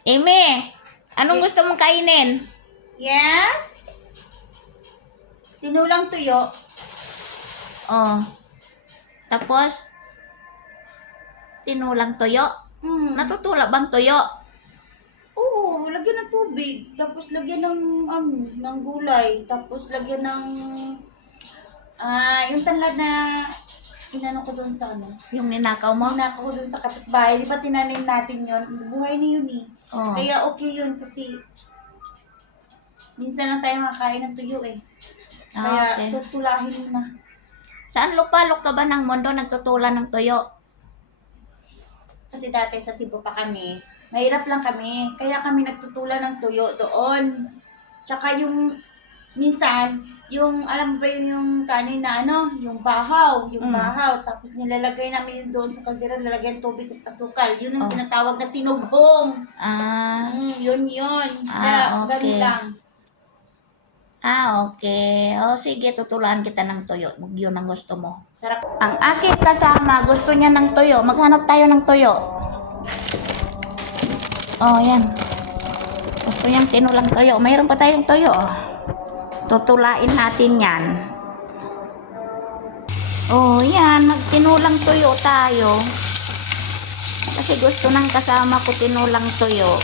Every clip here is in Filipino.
Eme, anong gusto mong kainin? Yes. Tinulang tuyo. Oh. Tapos, tinulang toyo. Natutula bang toyo? Oo, lagyan ng tubig. Tapos lagyan ng, ng gulay. Tapos lagyan ng, yung tanlad na inano ko doon sa Yung ninakaw mo? Inako ko doon sa kapitbahay. Di ba tinanim natin yon? Buhay na yun eh. Oh. Kaya okay yun kasi minsan lang tayo makakain ng tuyo eh. Kaya Okay. tutulahin mo na. Saan lupalok ka ba ng mundo nagtutula ng toyo? Kasi dati sa Cebu pa kami, mahirap lang kami. Kaya kami nagtutula ng tuyo doon. Tsaka yung, minsan, yung, alam mo ba yung kanin na yung bahaw. Bahaw. Tapos nilalagay namin yun doon sa kaldera, lalagyan tubig at asukal. Yun ang tinatawag na tinughong. Yun. Kaya, okay. ganun lang. Okay. O sige, tutulaan kita ng toyo. Yun ang gusto mo. Sarap. Ang aking kasama, gusto niya ng toyo. Maghanap tayo ng toyo. Oh, yan. Gusto niyang tinulang toyo. Mayroon pa tayong toyo. Tutulain natin yan. Oh, yan. Magtinulang toyo tayo. Kasi gusto ng kasama ko tinulang toyo.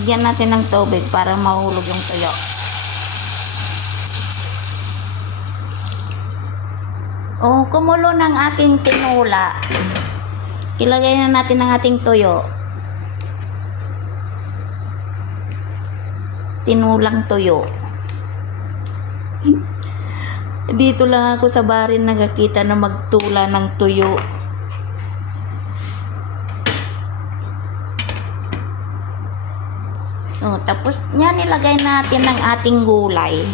Bigyan natin ng tubig para mahulog yung toyo. Oh, kumulo ng aking tinula. Ilagay na natin ang ating toyo. Tinulang toyo. Dito lang ako sa barin nakakita na magtula ng tuyo. Oh, tapos yan nilagay natin ang ating gulay.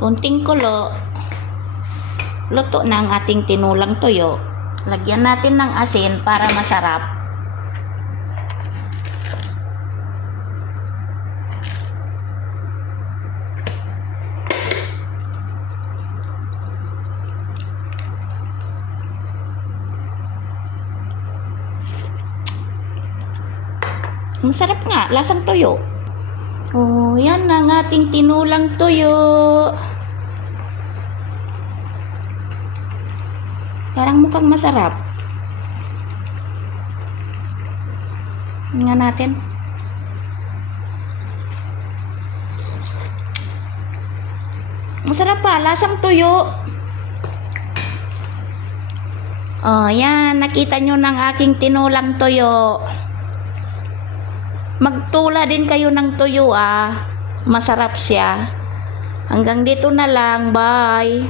Konting kulo. Luto na ang ating tinulang tuyo. Lagyan natin ng asin para masarap. Masarap nga, lasang tuyo. Oh, yan ang ating tinulang tuyo. Parang mukhang masarap. Nga natin. Masarap pa, lasang tuyo. Oh, yan. Nakita nyo ng aking tinulang tuyo. Magtula din kayo ng tuyo Masarap siya. Hanggang dito na lang. Bye.